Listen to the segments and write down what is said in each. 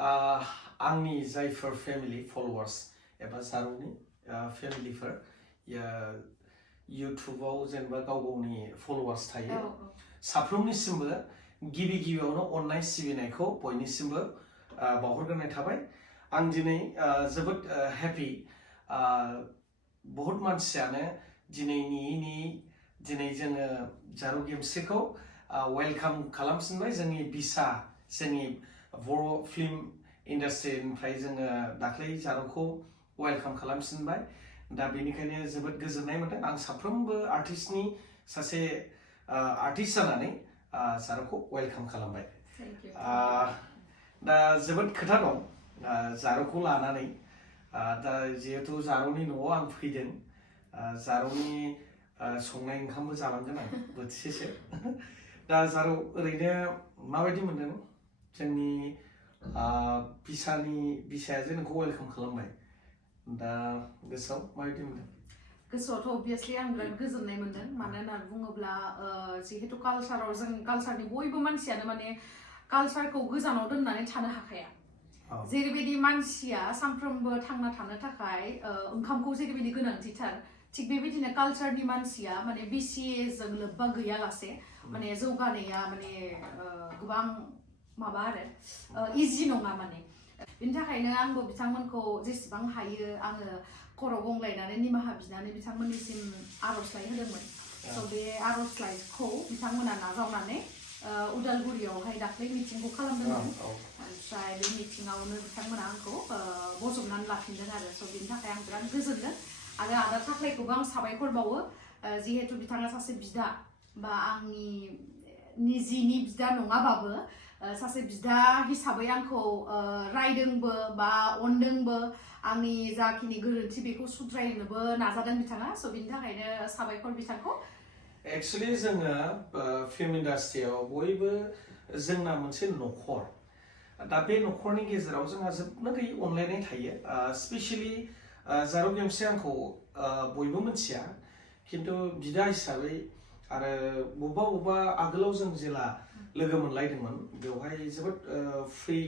आंनि जायफोर फेमिलि फलोवार्स एबा जारुनि फेमिलिफोर इउटुबाव जेनेबा गाव गावनि फलोवार्स थायो साफ्रोमनिसिमबो गिबियावनो अननाय सिबिनायखौ बयनिसिमबो बावहरग्रोनाय थाबाय आं दिनै जोबोद हेपि बहुत मानसियानो दिनै जोङो जारु गेमस्रिखौ वेलकाम खालामफिनबाय जोंनि बिसा जोंनि बर' फिल्म इन्डास्ट्रिनिफ्राय जोङो दाख्लै जारुखौ वेलकाम खालामफिनबाय दा बेनिखायनो जोबोद गोजोननाय मोनदों आं साफ्रोमबो आर्टिस्टनि सासे आर्टिस्ट जानानै जारुखौ वेलकाम खालामबाय दा जोबोद खोथा दं जारुखौ लानानै दा जिहेतु जारुनि न'आव आं फैदों जारुनि संनाय ओंखामबो जालांगोन आं बोथिसेसो दा जारु ओरैनो माबायदि मोनदों जोंनि बिसाया जे नोंखौ वेलकाम खालामबाय दा गोसोआव माबायदि मोनदों गोसोआवथ' अबभियासलि आं बिराद गोजोननाय मोनदों मानो होननानै बुङोब्ला जिहेतु कालचाराव जों कालचारनि बयबो मानसियानो माने कालचारखौ गोजानाव दोननानै थानो हाखाया जेरैबायदि मानसिया सानफ्रोमबो थांना थानो थाखाय ओंखामखौ जेरैबायदि गोनांथिथार थिग बेबायदिनो कालचारनि मानसिया माने BCAA जों लोब्बा गैयालासे माने जौगानाया माने गोबां माबा आरो इजि नङा माने बेनि थाखायनो आंबो बिथांमोनखौ जेसेबां हायो आङो खर' गंग्लायनानै निमाहा बिनानै बिथांमोननिसिम आर'जलाइ होदोंमोन स' बे आर'जलाइखौ बिथांमोना नाजावनानै उदालगुरियावहाय दाख्लै मिटिंखौ खालामदोंमोन ओमफ्राय बे मिटिङावनो बिथांमोना आंखौ बजबनानै लाफिनदों आरो स' बेनि थाखाय आं बिराद गोजोनदों आरो आदा थाख्लाइखौबो आं साबायखर बावो जिहेतु बिथाङा सासे बिदा बा आंनि निजिनि बिदा नङाबाबो सासे बिदा हिसाबै आंखौ रायदोंबो बा अनदोंबो आंनि जाखिनि गोरोन्थि बेखौ सुद्रायनोबो नाजादों बिथाङा स' बिनि थाखायनो साबायखर बिथांखौ एक्चुअली जोङो फिल्म इन्डास्ट्रियाव बयबो जोंना मोनसे न'खर दा बे न'खरनि गेजेराव जोंहा जोबनो गैयै अनलायनाय थायो स्पेशली जारु गेमस्रि आंखौ बयबो मिथिया खिन्थु बिदा हिसाबै आरो बबेबा आगोलाव जों जेला लोगो मोनलायदोंमोन बेवहाय जोबोद फ्रि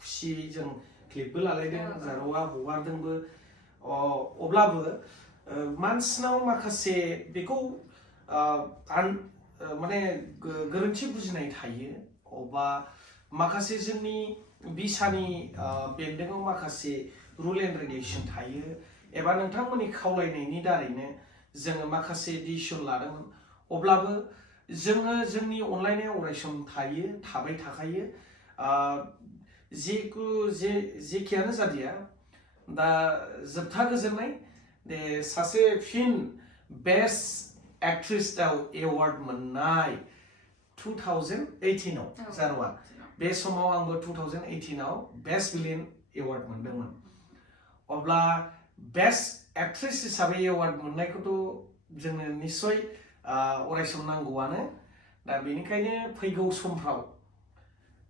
खुसियै जों क्लिपबो लालायदों जारुआ हगारदोंबो अब्लाबो मानसिनाव माखासे बेखौ माने गोरोन्थि बुजिनाय थायो अबा माखासे जोंनि बिसानि बेन्दोंआव माखासे रुल एन्ड रेगुलेसन थायो एबा नोंथांमोननि खावलायनायनि दारैनो जोङो माखासे डिसिसन लादोंमोन अब्लाबो जोङो जोंनि अनलायनाया अरायसम थाबाय थाखायो जेखियानो जादिया दा जोबथा गोजोननाय दे सासे फिल्म बेस्ट एक्ट्रेसआव एवार्ड मोननाय 2018 आव जारुआ बे समाव आंबो 2018 आव बेस्ट भिलेन एवार्ड मोनदोंमोन अब्ला बेस्ट एक्ट्रेस हिसाबै एवार्ड मोननायखौथ' जोंनो निश्चय अरायसम नांगौआनो दा बेनिखायनो फैगौ समफ्राव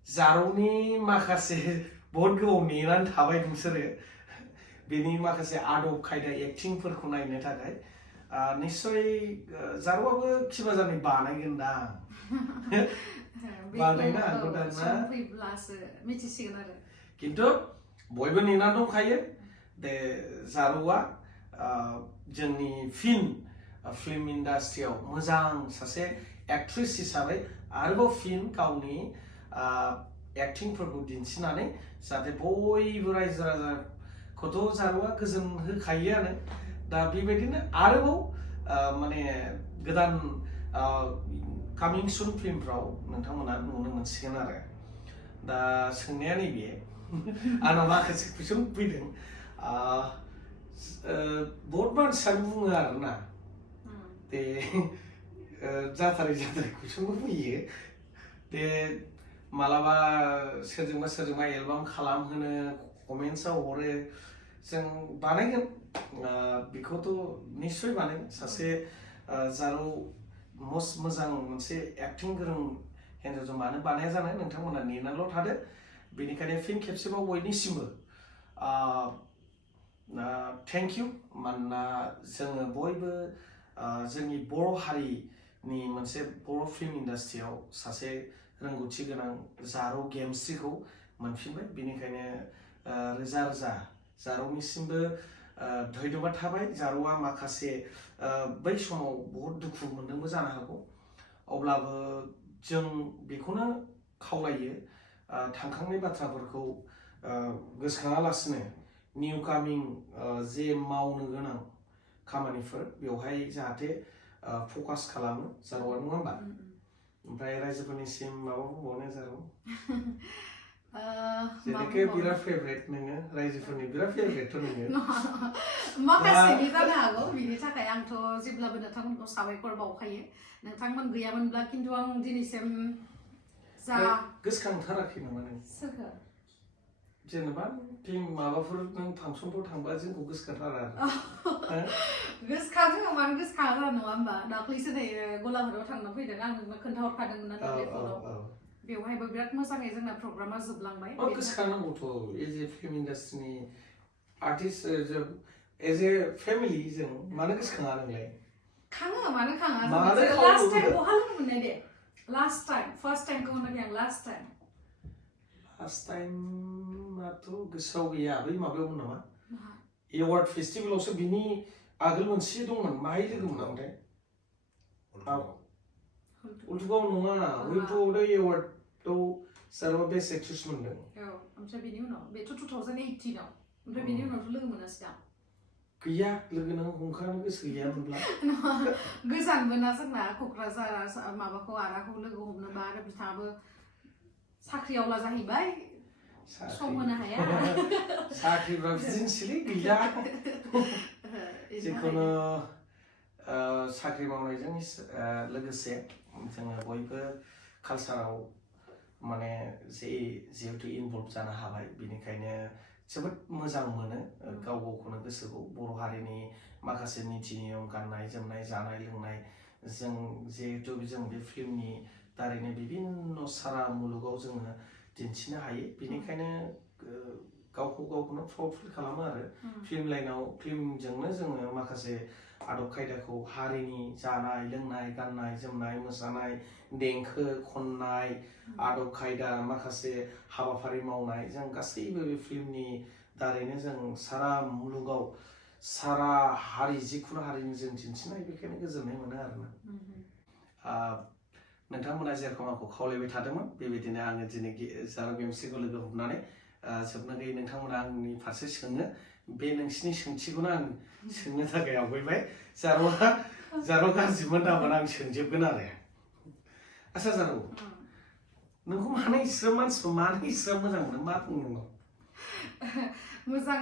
जारुनि माखासे बहुत गोबाव नेनानै थाबाय नोंसोरो बेनि माखासे आदब खायदा एक्टिंफोरखौ नायनो थाखाय निश्चय जारुआबो खिबा जानाय बानायगोन दा बानायनो हागौ दा ना मिथिसिगोन आरो खिन्थु बयबो नेनानै दंखायो दे जारुआ जोंनि फिल्म इन्डास्ट्रियाव मोजां सासे एक्ट्रेस हिसाबै आरोबाव गावनि एक्टिंफोरखौ दिन्थिनानै जाहाथे बयबो रायजो राजाखौथ' जारुआ गोजोन होखायोआनो दा बेबायदिनो आरोबाव माने गोदान कामिं सुन फिल्मफ्राव नोंथांमोना नुनो मोनसिगोन आरो दा सोंनाया नैबे आंनाव माखासे कुइसन फैदों बहुत मानसियानो बुङो आरोना दे जाथारै कुइसनबो फैयो दे मालाबा सोरजोंबा एलबाम खालामहोनो कमेन्ट्सआव हरो जों बानायगोन बेखौथ' निश्चय बानायगोन सासे जारु मस्ट मोजां मोनसे एक्टिं गोरों हिन्जावजों मानो बानाया जानो नोंथांमोना नेनानैल' थादो बेनिखायनो फिन खेबसेबाव बयनिसिमबो थेंक इउ मानोना जोङो बयबो जोंनि बर' हारिनि मोनसे बर' फिल्म इन्डास्ट्रियाव सासे रोंगौथि गोनां जारु गेमस्रिखौ मोनफिनबाय बेनिखायनो रोजा रोजा जारौनिसिमबो धन्यबाद थाबाय जारौआ माखासे बै समाव बहुत दुखु मोनदोंबो जानो हागौ अब्लाबो जों बेखौनो खावलायो थांखांनाय बाथ्राफोरखौ गोसोखाङालासिनो निउ कामिं जे मावनो गोनां खामानिफोर बेवहाय जाहाथे फकास खालामो जारौआ नङा होमबा ओमफ्राय रायजोफोरनिसिम माबा बुंबावनो जारौ जेनेके बिराद फेभरेट नोङो रायजोफोरनि बिराद फेभरेट नोङो माखासेनि जानो हागौ बिनि थाखाय आंथ' जेब्लाबो नोंथांमोनखौ साबायखर बावखायो नोंथांमोन गैयामोनब्ला खिन्थु आं दिनैसिम जा गोसोखांथाराखै नामा नों सोरखौ जेनेबा माबाफोर नों फांसनफ्राव थांबा जोंखौ गोसोखांथारा गोसोखाङो मानो गोसोखाङा जानो नङा होमबा दाख्लैसो नै गलाघाटआव थांना फैदों आं नोंनो खोन्थाहरखादोंमोन ना दाख्लै फनाव बेवहायबो बिराद मोजाङै जोंना प्रग्रामा जोबलांबाय गोसोखांनांगौथ' एज ए फिल्म इन्डास्ट्रिनि आर्टिस्ट एज ए फेमिलि जों मानो गोसोखाङा नोंलाय खाङो मानो खाङा लास्ट टाइम बहा लोगो मोननाय दे लास्ट टाइम फार्स्ट टाइमखौ होनाखै आं लास्ट टाइमाथ' गोसोआव गैया बै माबायावमोन नामा एवार्ड फेस्टिभेलावसो बिनि आगोल मोनसे दंमोन माहाय लोगो मोनामोनथाय उलथुगाव नङा उलथुगाव एवार्डआव जारौआ बेस्ट एक्ट्रेस मोनदों ओमफ्राय बेनि उनाव बेथ' 2018 आव ओमफ्राय बेनि उनावथ' लोगो मोनासै दा गैया लोगो नों हमखानो गोसो गैयामोनब्ला गोजानबो ना जोंना क'क्राझार माबाखौ आदाखौ लोगो हमनोबा आरो बिथाङाबो साख्रियावला जाहैबाय सम होनो हाया साख्रिफ्रा बिदिनोसैलै गैया जिखुनु साख्रि मावनायजों लोगोसे जोङो बयबो कालचाराव माने जिहेतु इनभल्भ जानो हाबाय बेनिखायनो जोबोद मोजां मोनो गाव गावखौनो गोसोखौ बर' हारिनि माखासे निति नियम गाननाय जोमनाय जानाय लोंनाय जों जिहेतु जों बे फिल्मनि दारैनो बिभिन्न सारा मुलुगाव जोङो दिन्थिनो हायो बेनिखायनो गावखौ गावखौनो प्राउड फिल खालामो आरो फिल्म लाइनाव फिल्मजोंनो जोङो माखासे आदब खायदाखौ हारिनि जानाय लोंनाय गाननाय जोमनाय मोसानाय देंखो खननाय आदब खायदा माखासे हाबाफारि मावनाय जों गासैबो बे फिल्मनि दारैनो जों सारा मुलुगाव सारा हारि जिखुनु हारिनि जों दिन्थिनाय बेखायनो गोजोननाय मोनो आरोना नोंथांमोना जेरखम आंखौ खावलायबाय थादोंमोन बेबायदिनो आङो दिनै जारौ गेमस्रिखौ लोगो हमनानै जोबनो गैयै नोंथांमोना आंनि फारसे सोङो बे नोंसिनि सोंथिखौनो आं सोंनो थाखाय आवगायबाय जारौ गाज्रिमोन दामोन आं सोंजोबगोन आरो आच्छा जारौ नोंखौ मानो इसिबां मानसिखौ मानो इसिबां मोजां मोनो मा बुंनो मोजां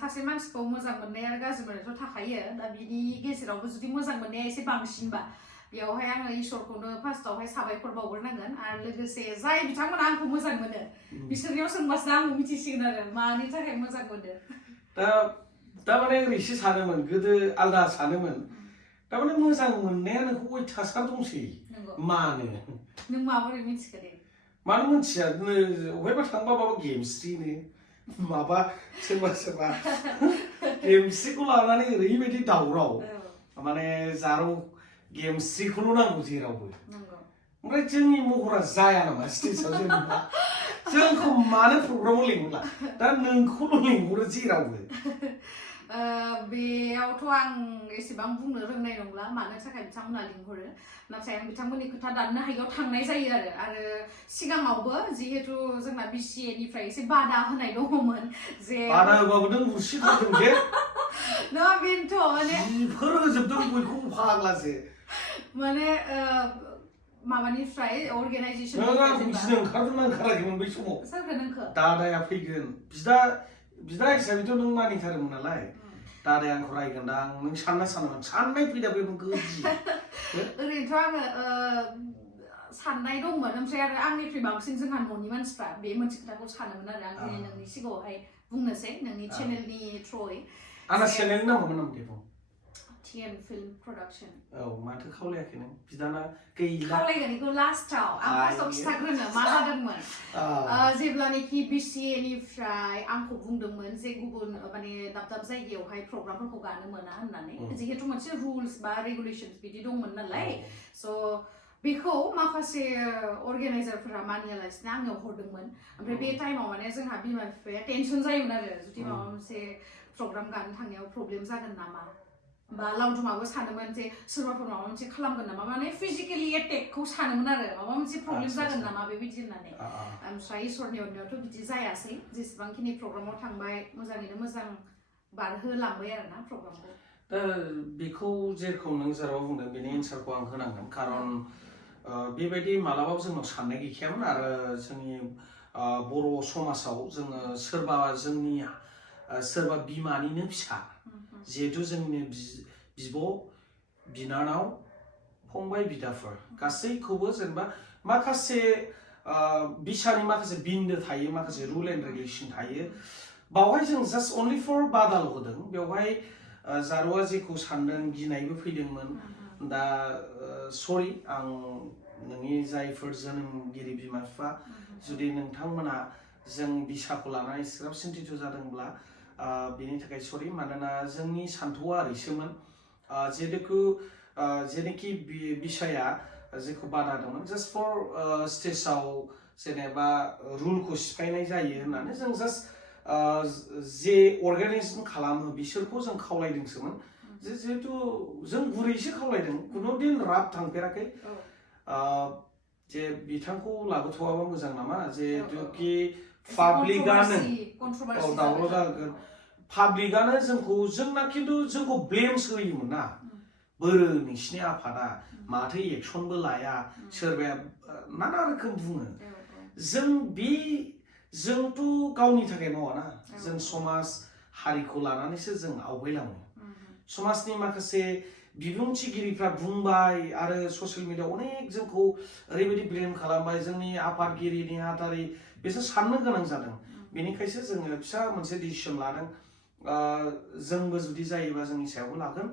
सासे मानसिखौ मोजां मोननाय आरो गाज्रि मोननायथ' थाखायो दा बिनि गेजेरावबो जुदि मोजां मोननाया एसे बांसिनबा बेयावहाय आङो इसोरखौनो फार्स्टआवहाय साबायखर बावग्रोनांगोन आरो लोगोसे जाय बिथांमोना आंखौ मोजां मोनो बिसोरनियाव सोंबासो आंबो मिथिसिगोन आरो मानि थाखाय मोजां मोनो दा माने ओरैसो सानोमोन गोदो आलदा सानोमोन तारमाने मोजां मोननाया नोंखौ अयथासार दंसै मानो नों माबोरै मिथिखो दे मानो मिथिया अबेबा थांबा माबा गेमस्रिनो माबा सोरबा गेमस्रिखौ लानानै ओरैबायदि दावराव माने जारौ गेमस्रिखौल' नांगौ जेरावबो ओमफ्राय जोंनि महरा जाया नामा स्टेजआव जेनेबा जोंखौ मानो प्रग्रामाव लिंहरला दा नोंखौल' लिंहरो जेरावबो बेयावथ' आं एसेबां बुंनो रोंनाय नंला मानो थाखाय बिथांमोना लिंहरो नाथाय आं बिथांमोननि खोथा दाननो हायियाव थांनाय जायो आरो सिगाङावबो जिहेतु जोंना BCA निफ्राय एसे बादा होनाय दङमोन जे बादा होबाबो नों बुसिथारदों जे नङा बेनोथ' माने जिफोर होजोबदों बयखौबो फाग्लासो माने माबानिफ्राय अर्गानाइजेसन नों बुजिनो ओंखारदोंना ओंखाराखैमोन बै समाव सोरखौ नोंखौ दादाया फैगोन बिदा हिसाबैथ' नों मानिथारोमोन नालाय दादाया आंखौ रायगोनदां नों साननाय फैदा बे गोजि ओरैनोथ' आङो साननाय दंमोन ओमफ्राय आरो आंनिख्रुइ बांसिन जोंहा न'नि मानसिफ्रा बे मोनसे खोथाखौ सानोमोन आरो आं दिनै नोंनि सिगाङावहाय बुंनोसै नोंनि चेनेलनि थ्रुयै आंना चेनेलनि नामा मोन दे TN Film Production माथो खावलायाखै नों बिदाना गैला खावलायगोन बेखौ लास्टाव आं फार्स्टआव खिथाग्रोनो मा जादोंमोन जेब्लानाखि BCA निफ्राय आंखौ बुंदोंमोन जे गुबुन माने दाब जायगायावहाय प्रग्रामफोरखौ गानो मोना होननानै जिहेतु मोनसे रुल्स बा रेगुलेशन्स बिदि दंमोन नालाय स' बेखौ माखासे अर्गानाइजारफोरा मानियालासिनो आंनियाव हरदोंमोन ओमफ्राय बे टाइमाव माने जोंहा बिमा बिफाया टेनसन जायोमोन आरो जुदि माबा मोनसे प्रग्राम गानो थांनायाव प्रब्लेम जागोन नामा बा लावदुमाबो सानोमोन जे सोरबाफोर माबा मोनसे खालामगोन नामा माने फिजिकेलि एटेकखौ सानोमोन आरो माबा मोनसे प्रब्लेम जागोन नामा बेबायदि होननानै ओमफ्राय इसोरनि अननायावथ' बिदि जायासै जेसेबांखिनि प्रग्रामाव थांबाय मोजाङैनो मोजां बारहोलांबाय आरो ना प्रग्रामखौ बेखौ जेरखम नों जेराव बुंदों बेनि एन्सारखौ आं होनांगोन खारन बेबायदि मालाबाबो जोंनाव साननाय गैखायामोन आरो जोंनि बर' समाजाव जोङो सोरबा जोंनि सोरबा बिमानिनो फिसा जिहेतु जोंनि बिब' बिनानाव फंबाय बिदाफोर गासैखौबो जेनेबा माखासे बिसानि माखासे बिन्दो थायो माखासे रुल एन्ड रेगुलेसन थायो बावहाय जों जास्ट अनलि फर बादाल होदों बेवहाय जारुआ जेखौ सानदों गिनायबो फैदोंमोन दा सरि आं नोंनि जायफोर जोनोमगिरि बिमा बिफा जुदि नोंथांमोना जों बिसाखौ लानानै एसेग्राब सिन्थित जादोंब्ला बेनि थाखाय सरि मानोना जोंनि सान्थौआ ओरैसोमोन जेनोखि बिसाया जेखौ बादा होदोंमोन जास्ट फर स्टेजाव जेनेबा रुलखौ सिफायनाय जायो होननानै जों जास्ट जे अर्गानाइजेसन खालामो बिसोरखौ जों खावलायदोंसोमोन जिहेतु जों गुरैसो खावलायदों खुनु दिन राग थांफेराखै जे बिथांखौ लाबोथ'आबा मोजां नामा जिहेतुखि पाब्लिकआनो दावराव जागोन पाब्लिकआनो जोंना खिन्थु जोंखौ ब्लेम्स होयोमोन ना बोरो नोंसिनि आफादा माथो एक्सनबो लाया सोरबाया नाना रोखोम बुङो जोंथ' गावनि थाखाय मावा ना जों समाज हारिखौ लानानैसो जों आवगायलाङो समाजनि माखासे बिबुंथिगिरिफ्रा बुंबाय आरो ससियेल मिडियाआव अनेक जोंखौ ओरैबायदि ब्लेम खालामबाय जोंनि आफादगिरि नेहाथारि बिसोर साननो गोनां जादों बेनिखायसो जोङो फिसा मोनसे डिसिसन लादों जोंबो जुदि जायोबा जोंनि सायावबो लागोन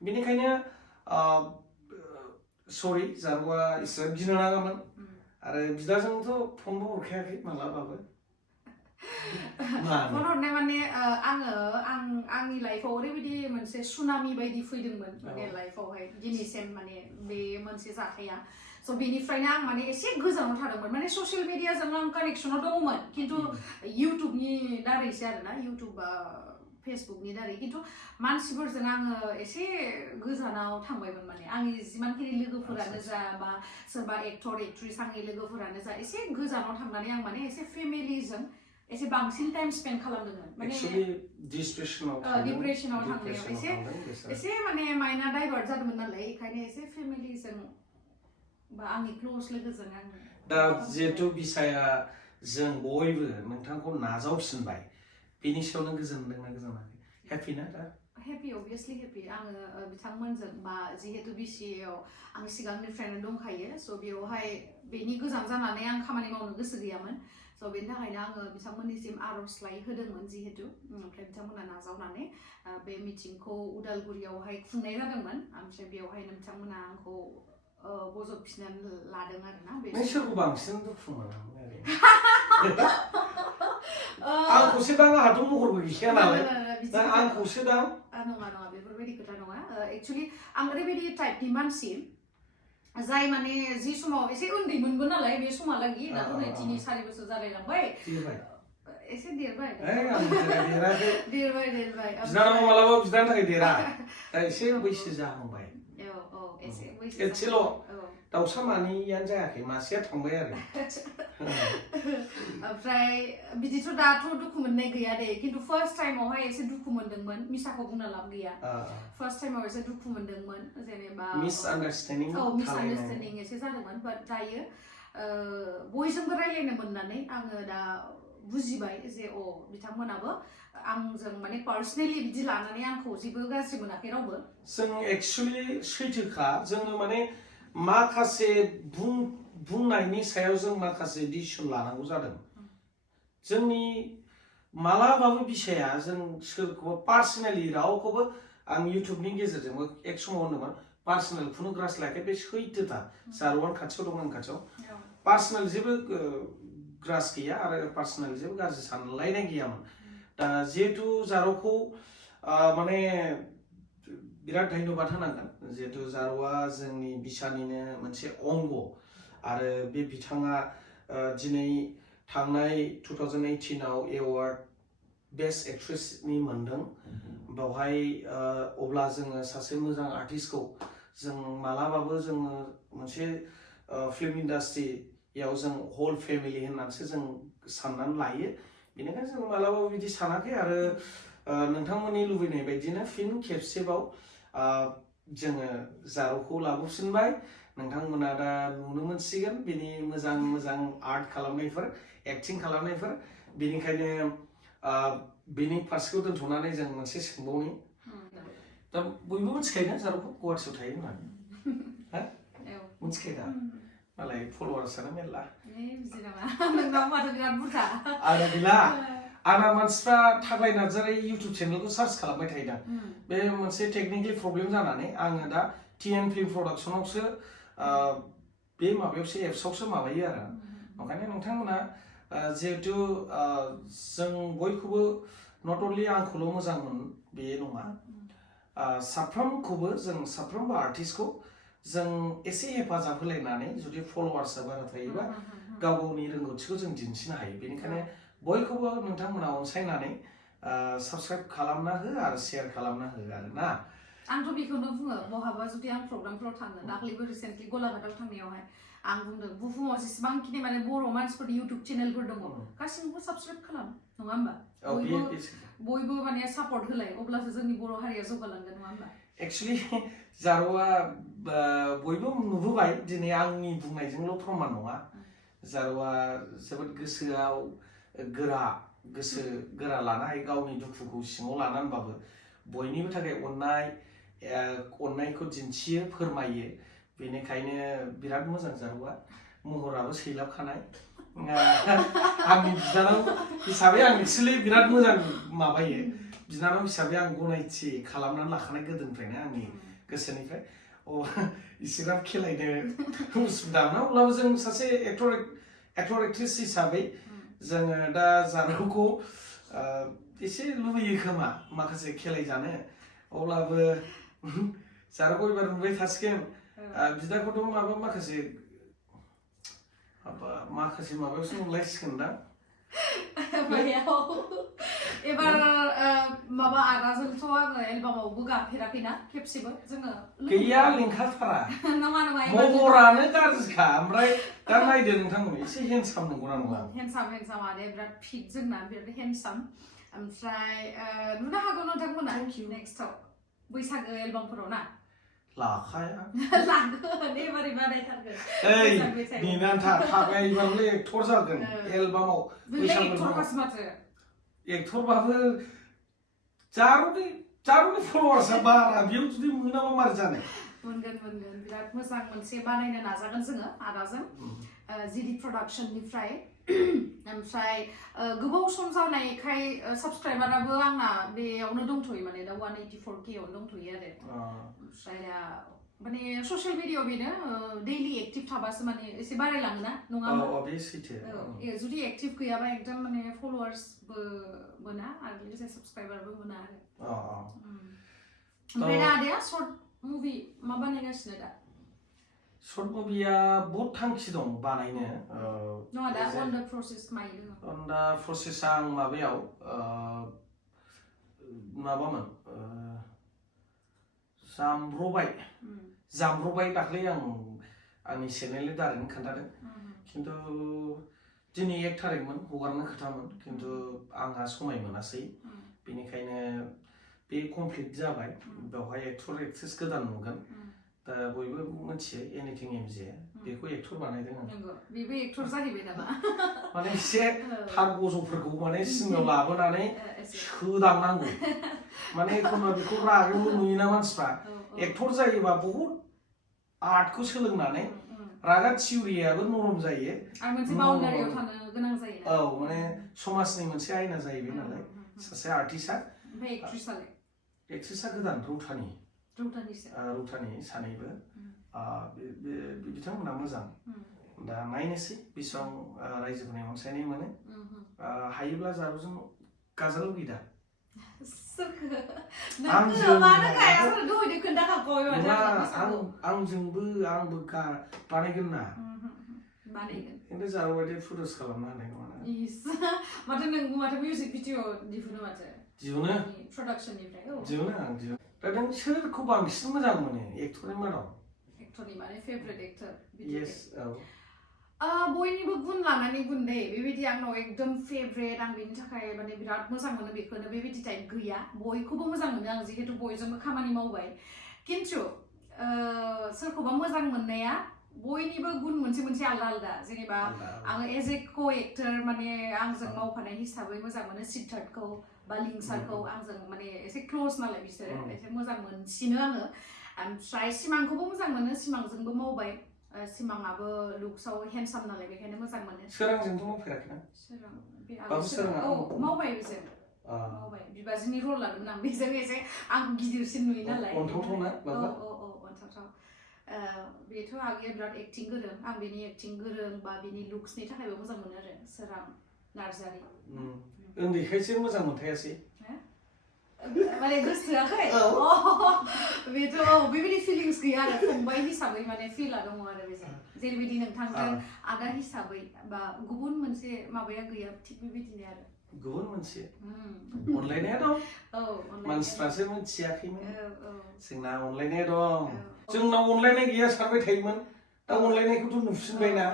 बेनिखायनो सरि जारुआ एसेबां गिनो नाङामोन आरो बिदाजोंथ' फनबो हरखायाखै मालाबाबो फन हरनाय माने आंनि लाइफआव ओरैबायदि मोनसे सुनामि बायदि फैदोंमोन माने लाइफआवहाय दिनैसिम माने बे मोनसे जाथाया स' बेनिफ्रायनो आं माने एसे गोजानाव थादोंमोन माने ससियेल मिडियाजों आं कानेक्सनाव दङमोन खिन्थु इउटुबनि दारैसो आरोना इउटुब बा फेसबुकनि दारै खिन्थु मानसिफोरजों आङो एसे गोजानाव थांबायमोन माने आंनि जिमानखिनि लोगोफोरानो जा बा सोरबा एक्टर एक्ट्रिस आंनि लोगोफोरानो जा एसे गोजानाव थांनानै आं माने एसे फेमिलिजों एसे बांसिन टाइम स्पेन्ड खालामदोंमोन माने डिप्रेसनाव थांनायाव एसे माने माइन्डआ डाइभार्ट जादोंमोन नालाय बेखायनो एसे फेमिलिजों बा आंनि क्लोज लोगोजों आं दा जिहेतु बिसाया जों बयबो नोंथांखौ नाजावफिनबाय बेनि सायाव नों गोजोनदोंना गोजोनाखै हेपि ना दा हेपि अभियासलि हेपि आङो बिथांमोनजों बा जिहेतु बिसिएआव आं सिगांनिफ्रायनो दंखायो स' बेवहाय बेनि गोजान जानानै आं खामानि मावनो गोसो गैयामोन स' बेनि थाखायनो आङो बिथांमोननिसिम आर'जलाइ होदोंमोन जिहेतु ओमफ्राय बिथांमोना नाजावनानै बे मिटिंखौ उदालगुरियावहाय खुंनाय जादोंमोन ओमफ्राय बेवहायनो बिथांमोना आंखौ बजबफिननानै लादों आरोना बे सोरखौ बांसिन दुखु मोनो आंखौसो दां आंहाथ' महरबो गैखाया नालाय आंखौसो दां नङा बेफोरबायदि खोथा नङा एक्सुवेलि आं ओरैबायदि टाइपनि मानसि जाय माने जि समाव एसे उन्दैमोनबो नालाय बे समहालागि दाथ' नै 3-4 बोसोर जालायलांबाय एसे देरबाय बिनानाव मालाबा बिदानि थाखाय देरा दा एसे बैसो जाहांबाय एसेल' दाउसा मानैयानो जायाखै मासेया थांबाय आरो ओमफ्राय बिदिथ' दाथ' दुखु मोननाय गैया दे खिन्थु फार्स्ट टाइमावहाय एसे दुखु मोनदोंमोन मिसाखौ बुंना लाब गैया फार्स्ट टाइमाव एसे दुखु मोनदोंमोन जेनेबा मिसआन्डारस्टेन्डिं एसे जादोंमोन बाट दायो बयजोंबो रायलायनो मोननानै आङो दा बुजिबाय जे बिथांमोनाबो आंजों माने पार्सनेलि बिदि लानानै आंखौ जेबो गाज्रि मोनाखै रावबो जों एक्चुअली सैथोखा जोङो माने माखासे बुंनायनि सायाव जों माखासे डिसिसन लानांगौ जादों जोंनि मालाबाबो बिसाया जों सोरखौबा पार्सनेलि रावखौबो आं इउटुबनि गेजेरजोंबो एक समाव होनदोंमोन पार्सनेल खुनु ग्रास लायाखै बे सैथोथा जारुवान खाथियाव दं आं खाथियाव पार्सनेल जेबो ग्रास गैया आरो पार्सनेल जेबो गाज्रि सानलायनाय गैयामोन दा जिहेतु जारुखौ माने बिराद धन्यबाद होनांगोन जिहेतु जारौआ जोंनि बिसानिनो मोनसे अंग आरो बे बिथाङा दिनै थांनाय 2018 आव एवार्ड बेस्ट एक्ट्रेसनि मोनदों बेवहाय अब्ला जोङो सासे मोजां आर्टिस्टखौ जों मालाबाबो जोङो मोनसे फिल्म इन्डास्ट्रियाव जों होल फेमिलि होननानैसो जों साननानै लायो बेनिखायनो जों मालाबाबो बिदि सानाखै आरो नोंथांमोननि लुबैनाय बायदिनो फिन खेबसेबाव जोङो जारौखौ लाबोफिनबाय नोंथांमोना दा नुनो मोनसिगोन बिनि मोजां मोजां आर्ट खालामनायफोर एक्टिं खालामनायफोर बेनिखायनो बिनि फारसेखौ दोनथ'नानै जों मोनसे सोंबावनि दा बयबो मिथिखायोना जारौखौ गुवाहाटियाव थायो होननानै हा मिथिखायो दा मालाय फलोवार्सआनो मेरला आरो गैला आंना मानसिफ्रा थाग्लाय नार्जारि इउटुब चेनेलखौ सार्च खालामबाय थायो दा बे मोनसे टेकनिकेलि प्रब्लेम जानानै आङो दा TN फिल्म प्रडाक्सनावसो बे माबायावसो एप्सआवसो माबायो आरो ओंखायनो नोंथांमोना जिहेतु जों बयखौबो नट अनलि आंखौल' मोजां मोन बे नङा साफ्रोमखौबो जों साफ्रोमबो आर्टिस्टखौ जों एसे हेफाजाब होलायनानै जुदि फलोवार्सआ बारा थायोबा गाव गावनि रोंगौथिखौ जों दिन्थिनो हायो बेनिखायनो बयखौबो नोंथांमोना अनसायनानै साबस्क्राइब खालामना हो आरो शेयार खालामना हो आरो ना आंथ' बेखौनो बुङो बहाबा जुदि आं प्रग्रामफोराव थाङो दाख्लैबो रिसेन्टलि गलाघाटआव थांनायावहाय आं बुंदों बुहुमाव जेसेबांखिनि माने बर' मानसिफोरनि इउटुब चेनेलफोर दङ गासिबो साबस्क्राइब खालाम नङा होमबा बयबो माने सापर्ट होलाय अब्लासो जोंनि बर' हारिया जौगालांगोन नङा होमबा एक्चुअली जारौआ बयबो नुबोबाय दिनै आंनि बुंनायजोंल' प्रमान नङा जारौआ जोबोद गोसोआव गोसो गोरा लानो हायो गावनि दुखुखौ सिङाव लानानैबाबो बयनिबो थाखाय अननायखौ दिन्थियो फोरमायो बेनिखायनो बिराद मोजां जारौआ महराबो सैलाबखानाय आंनि बिनानाव हिसाबै आं एक्चुअली बिराद मोजां माबायो बिनानाव हिसाबै आं गनायथि खालामनानै लाखानाय गोदोनिफ्रायनो आंनि गोसोनिफ्राय इसिग्राब खेलायनो उसुबिदा मोना अब्लाबो जों सासे एक्टर एक्ट्रेस हिसाबै जोङो दा जारौखौ एसे लुबैयो खोमा माखासे खेलायजानो अब्लाबो जारौखौ एबार नुबाय थासिगोन बिदाखौथ' माखासे माबायावसो नुलायसिगोन दा एबार माबा आदाजोंथ' आङो एलबामावबो गाफेराखैना खेबसेबो जोङो गैया लिंखाथारा महरानो गाज्रिखा ओमफ्राय दा नायदो नोंथांमोन एसे हेन्डसाम नंगौना नङा हेन्डसाम आदाया बिराद फिट जोंना बिराद हेन्डसाम ओमफ्राय नुनो हागौ नोंथांमोना नेक्स्टआव बैसागो एलबामफोराव ना लाखाया लागोन एबारै बानायथारगोन नेनानै थाबाय एबारलाय एक्टर जागोन एलबामाव एक्टरबाबो जारौनि फलोवार्सआ बारा बेयाव जुदि मोनाबा मारै जानो मोनगोन बिराद मोजां मोनसे बानायनो नाजागोन जोङो आदाजों जिडि प्रडाक्शननिफ्राय ओमफ्राय गोबाव सम जानायखाय साबस्क्राइबाराबो आंना बेयावनो दंथ'यो माने दा 184K आवनो दंथ'यो आरो ओमफ्राय दा माने ससियेल मिडियायाव बेनो डेइलि एक्टिभ थाबासो माने एसे बारायलाङोना नङा होमबा बे सैथो जुदि एक्टिभ गैयाबा एकदम माने फलोवार्सबो मोना आरो लोगोसे साबस्क्राइबारबो मोना आरो ओमफ्राय दा आदाया सर्ट मुभि मा बानायगासिनो दा सर्ट मुभिया बहुत थांखि दं बानायनो नङा दा अन द प्रसेस माइ दङ अन द प्रसेसआ आं माबायाव माबामोन जामब्रबाय दाख्लै आं आंनि चेनेलनि दारैनो खोन्थादों खिन्थु दिनै 1 थारिखमोन हगारनो खोथामोन खिन्थु आंहा समाय मोनासै बेनिखायनो बे कमप्लिट जाबाय बेवहाय एक्टर एक्ट्रेस गोदान नुगोन दा बयबो मिथियो एनिथिं एमजे बेखौ एक्टर बानायदों आं बेबो एक्टर जाहैबाय नामा माने एसे थार गज'फोरखौ माने सिनेमायाव लाबोनानै सोदांनांगौ माने एखनबा बेखौ रागायावबो नुयोना मानसिफ्रा एक्टर जायोबा बहुत आर्टखौ सोलोंनानै रागा थिउरियाबो नरम जायो आरो मोनसे बाउन्डारियाव थानो गोनां जायो औ माने समाजनि मोनसे आयना जाहैबाय नालाय सासे आर्टिस्टआ ओमफ्राय एक्ट्रेसआ गोदान रौतानि सानैबो बिथांमोना मोजां दा नायनोसै बेसेबां रायजोफोरनि अनसायनाय मोनो हायोब्ला जारौजों गाजा लुगैदा सोरखो नोंखो मानो गाया सोर दहायनो खोन्थाखाबाय माथो आंबो बानायगोन ना बानायगोन खिन्थु जारबायदि प्रडिउस खालामनो हानाय नङा ना इस माथो नोंबो माथो मिउजिक भिडिअ दिहुनो माथो दिहुनो प्रडाक्शननिफ्राय दिहुनो आं दिहुनो दा नों सोरखौ बांसिन मोजां मोनो एक्टरनि मादाव एक्टरनि माने फेभरेट एक्टर येस औ बयनिबो गुन लानानै गुन दे बेबायदि आंनाव एकदम फेभरेट आं बेनि थाखाय माने बिराद मोजां मोनो बेखौनो बेबायदि टाइप गैया बयखौबो मोजां मोनो आं जिहेतु बयजोंबो खामानि मावबाय खिन्थु सोरखौबा मोजां मोननाया बयनिबो गुन मोनसे मोनसे आलदा आलदा जेनेबा आङो एज ए को एक्टर माने आंजों मावफानाय हिसाबै मोजां मोनो सिद्धार्थखौ बा लिंसारखौ आंजों माने एसे क्लोज नालाय बिसोरो एसे मोजां मोनसिनो आङो ओमफ्राय सिमांखौबो मोजां मोनो सिमांजोंबो मावबाय सिमाङाबो लुक्सआव हेन्डसाम नालाय बेखायनो मोजां मोनो सोरांजोंथ' मावफेराखै ना सोरां मावबाय बेजों मावबाय बिबाजैनि रल लादोंमोन आं बेजों एसे आं गिदिरसिन नुयो नालाय अनथावथाव ना अनथावथाव बेथ' आगैया बिराद एक्टिं गोरों आं बेनि एक्टिं गोरों बा बेनि लुक्सनि थाखायबो मोजां मोनो आरो सोरां नार्जारि उन्दैखायसो मोजां मोनथायासै माने गोसोआखै बेथ' बेबायदि फिलिंस गैया आरो फंबाय हिसाबै माने फिला दङ आरो बेजों जेरैबायदि नोंथांजों आदा हिसाबै बा गुबुन मोनसे माबाया गैया थिग बेबायदिनो आरो गुबुन मोनसे अनलायनाया दं मानसिफ्रासो मिथियाखैमोन जोंना अनलायनाया दं जोंनाव अनलायनाय गैया सानबाय थायोमोन दा अनलायनायखौथ' नुफिनबायना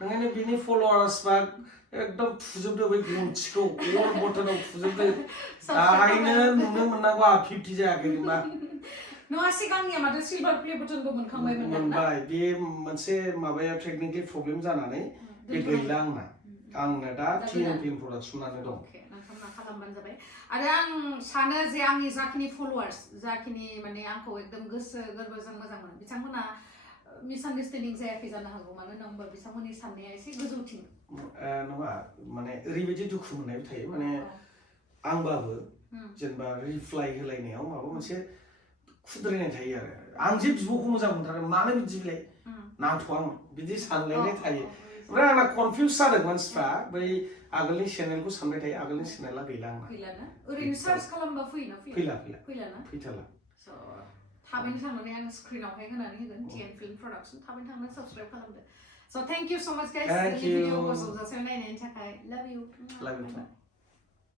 ओंखायनो बिनि फलोवार्सफ्रा एकदम थुजोबदो बै गनथिखौ अल बटनाव थुजोबदो दाहायनो नुनो मोननांगौ 50 जायाखै मा नङा सिगांनिया माथो सिलभार प्ले बटनबो मोनखांबायमोन ना मोनबाय बे मोनसे माबाया टेकनिकेल प्रब्लेम जानानै बे गैला आंना दा टिएनपि प्रडाक्शनानो दं नोंथांमोना खालामबानो जाबाय आरो आं सानो जे आंनि जाखिनि फलोवार्स जाखिनि माने आंखौ एकदम गोसो गोरबोजों मोजां मोनो बिथांमोना मिसआन्डारस्टेन्डिं जायाखै जानो हागौ मानो होनना बुङोबा बिथांमोननि साननाया एसे गोजौथिं नङा माने ओरैबायदि दुखु मोननायबो थायो माने आंबाबो जेनेबा रिप्लाइ होलायनायाव माबा मोनसे खुद्रायनाय थायो आरो आं जे बिब'खौ मोजां मोनथारो मानो बिदि बिलाय नांथ'आ आं बिदि सानलायनाय थायो ओमफ्राय आंना कनफिउज जादों मानसिफ्रा बै आगोलनि चेनेलखौ सानबाय थायो आगोलनि चेनेला गैला आंना गैलाना ओरैनो सार्च खालामबा फैलाना फैथारला थाबैनो थांनानै आं स्क्रिनावहाय होनानै होगोन टिएन फिल्म प्रडाक्शन थाबैनो थांनानै साबस्क्राइब खालामदो स' थेंक इउ स' माच गाइस भिडिअखौ जोबजासिम नायनायनि थाखाय लाभ इउ